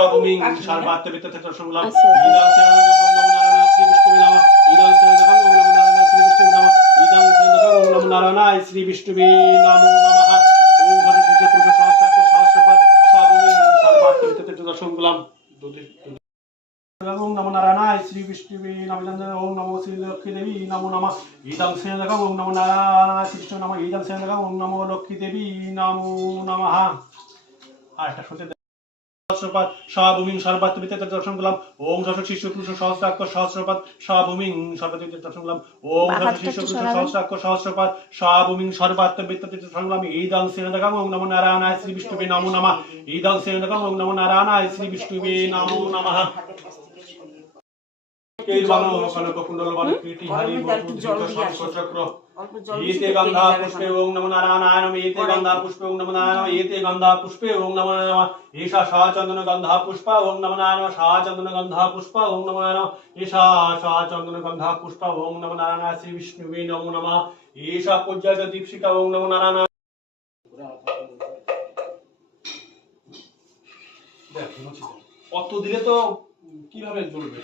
সর্বমিং সর্বাত্ম বিত্ততে দর্শনগুলাম ইদং সেনকং ওম নমো নারায়ণায় শ্রী বিষ্ণুবে নমো নমঃ ওম ঘটে পুরুষ সহস্রাক্ষ সহস্রপাদ সর্বমিং সর্বাত্ম বিত্ততে দর্শনগুলাম ওম নমো নারায়ণায় শ্রী বিষ্ণুবে নমো ওম নমো শ্রী লক্ষ্মী দেবী নমো নমঃ ইদং সেনকং ওম নমো নারায়ণায় শ্রী বিষ্ণু নমঃ ইদং সেনকং ওম নমো লক্ষ্মী দেবী নমো নমঃ। আর একটা শুনতে সহস্রপাদ সর্বমিং সর্বাত্ম বিত্ততে দর্শনগুলাম ওম ষষ্ঠ শিশু পুরুষ সহস্রাক্ষ সহস্রপাদ সর্বমিং সর্বাত্ম বিত্ততে দর্শনগুলাম ওম ষষ্ঠ শিশু পুরুষ সহস্রাক্ষ সহস্রপাদ সর্বমিং সর্বাত্ম বিত্ততে দর্শনগুলাম ইদং সেনকং ওম নমো নারায়ণায় শ্রী বিষ্ণুবে নমো নমঃ ইদং সেনকং ওম নমো নারায়ণায় শ্রী বিষ্ণুবে নমো নমঃ। এই বানো কনক কুণ্ডল বানো কীর্তি হরি চক্র এতে গন্ধা পুষ্পে ওং নমো নারায়ণায় নমঃ এতে গন্ধা পুষ্পে ওং নমো নারায়ণায় এতে গন্ধা পুষ্পে ওং নমো নারায়ণায় ঈশা সা চন্দন গন্ধা পুষ্প ওং নমো নারায়ণায় সা চন্দন গন্ধা পুষ্প ওং নমো নারায়ণায় ঈশা সা চন্দন গন্ধা পুষ্প ওং নমো নারায়ণায় শ্রী বিষ্ণুবে নমো নমঃ ঈশা পূজ্যায় দীপশিখা ওং নমো নারায়ণায়। কত দিলে তো কিভাবে জ্বলবে।